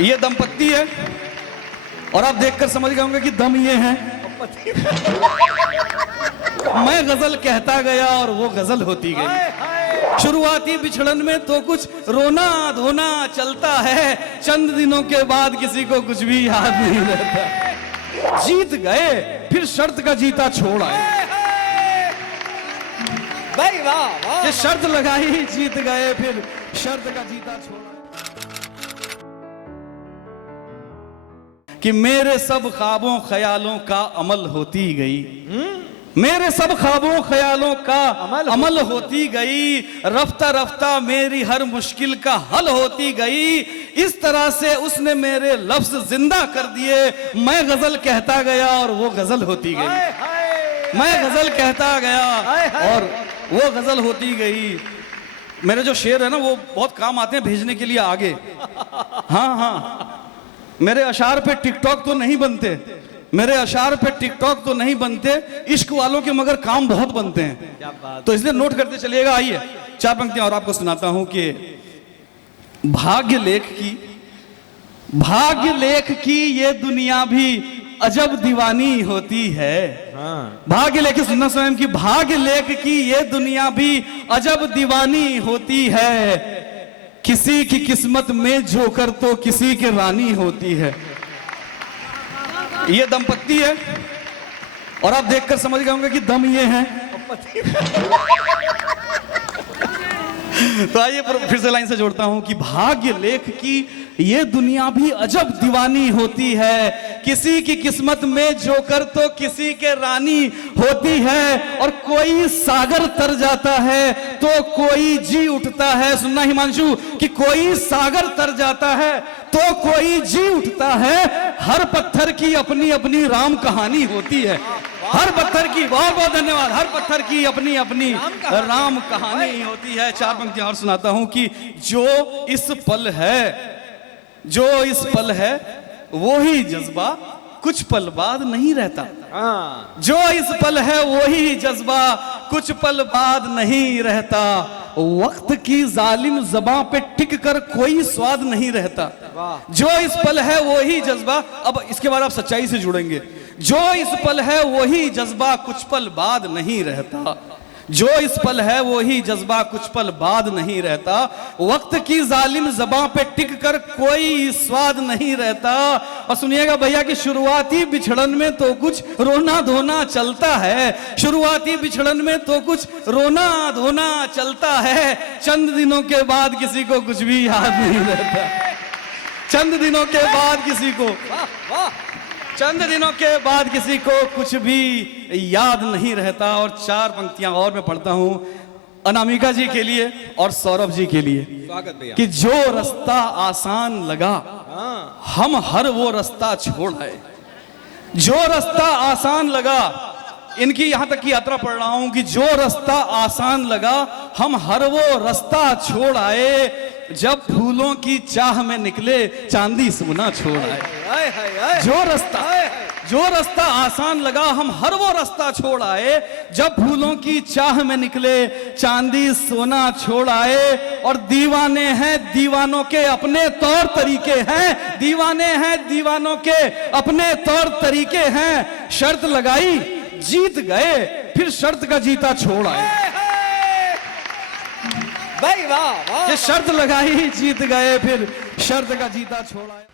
ये दंपत्ति है और आप देखकर समझ गए होंगे कि दम ये है। मैं गजल कहता गया और वो गजल होती गई। शुरुआती बिछड़न में तो कुछ रोना धोना चलता है, चंद दिनों के बाद किसी को कुछ भी याद नहीं रहता। जीत गए फिर शर्त का जीता छोड़ आए। भाई वाह वाह, ये शर्त लगाई जीत गए फिर शर्त का जीता छोड़ आए। कि मेरे सब ख्वाबों ख्यालों का अमल होती गई, मेरे सब ख्वाबों ख्यालों का अमल होती गई, रफ्ता रफ्ता मेरी हर मुश्किल का हल होती गई। इस तरह से उसने मेरे लफ्ज जिंदा कर दिए। मैं गजल कहता गया और वो गजल होती गई। मैं गजल कहता गया और वो गजल होती गई। मेरे जो शेर है ना वो बहुत काम आते हैं भेजने के लिए आगे। हाँ हाँ, मेरे अशार पे टिकटॉक तो नहीं बनते, मेरे अशार पे टिकटॉक तो नहीं बनते, इश्क वालों के मगर काम बहुत बनते हैं। तो इसलिए नोट करते चलिएगा। आइए चार पंक्तियां और आपको सुनाता हूं कि भाग्य लेख की ये दुनिया भी अजब दीवानी होती है। भाग्य लेख सुनना स्वयं की, भाग्य लेख की ये दुनिया भी अजब दीवानी होती है। किसी की किस्मत में जोकर तो किसी के रानी होती है। ये दंपत्ति है और आप देखकर समझ गए होंगे कि दम ये है। तो आइए फिर से लाइन से जोड़ता हूं कि भाग्य लेख की ये दुनिया भी अजब दीवानी होती है। किसी की किस्मत में जोकर तो किसी के रानी होती है। और कोई सागर तर जाता है तो कोई जी उठता है। सुनना हिमांशु कि कोई सागर तर जाता है तो कोई जी उठता है। हर पत्थर की अपनी अपनी राम कहानी होती है। हर पत्थर की, बहुत बहुत धन्यवाद, हर पत्थर की अपनी अपनी राम कहानी होती है। चार पंक्तियां और सुनाता हूं कि जो इस पल है, जो इस पल है वो ही जज्बा कुछ पल बाद नहीं रहता। जो इस पल है वो ही जज्बा कुछ पल बाद नहीं रहता। वक्त की जालिम ज़बां पे टिक कर कोई स्वाद नहीं रहता। जो इस पल है वो ही जज्बा, अब इसके बाद आप सच्चाई से जुड़ेंगे। जो इस पल है वो ही जज्बा कुछ पल बाद नहीं रहता। जो इस पल है वो ही जज्बा कुछ पल बाद नहीं रहता। वक्त की जालिम ज़बां पे टिक कर कोई स्वाद नहीं रहता। और सुनिएगा भैया कि शुरुआती बिछड़न में तो कुछ रोना धोना चलता है। शुरुआती बिछड़न में तो कुछ रोना धोना चलता है। चंद दिनों के बाद किसी को कुछ भी याद नहीं रहता। चंद दिनों के बाद किसी को, चंद दिनों के बाद किसी को कुछ भी याद नहीं रहता। और चार पंक्तियां और मैं पढ़ता हूं अनामिका जी के लिए और सौरभ जी के लिए। स्वागत भैया। कि जो रास्ता आसान लगा हम हर वो रास्ता छोड़ आए। जो रास्ता आसान लगा, इनकी यहां तक की यात्रा पढ़ रहा हूं कि जो रास्ता आसान लगा हम हर वो रास्ता छोड़ आए। जब फूलों की चाह में निकले चांदी सोना छोड़ आए। जो रास्ता आसान लगा हम हर वो रास्ता छोड़ आए। जब फूलों की चाह में निकले चांदी सोना छोड़ आए। और दीवाने हैं दीवानों के अपने तौर तरीके हैं। दीवाने हैं दीवानों के अपने तौर तरीके हैं। शर्त लगाई जीत गए फिर शर्त का जीता छोड़ आए। भाई वाह वाह, ये शर्त लगाई जीत गए फिर शर्त का जीता छोड़ आए।